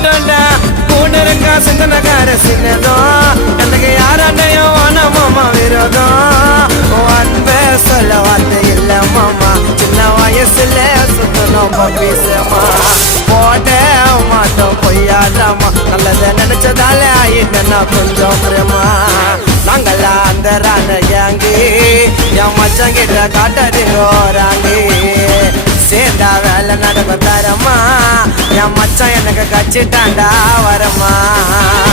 மாட்டோண்டா கூட இருக்கா சிந்தனக்கார சின்னதும் எனக்கு யாராண்டையும் வான மாமா விரோதம் அன்பே சொல்ல வார்த்தை இல்ல மாமா சின்ன வயசுல சுத்தணும் பீசமா போட மாட்டோம் பொய்யாடாமா நல்லத நினைச்சதால ஆயிட்டா கொஞ்சம் பிரேமா நாங்களா அந்த ராண கேங்கு என் மச்சான் கிட்ட காட்டாதீங்க சேர்ந்தா வேலை நடக்கும் தரமா என் மச்சான் எனக்கு கச்சிட்டாண்டா வரமா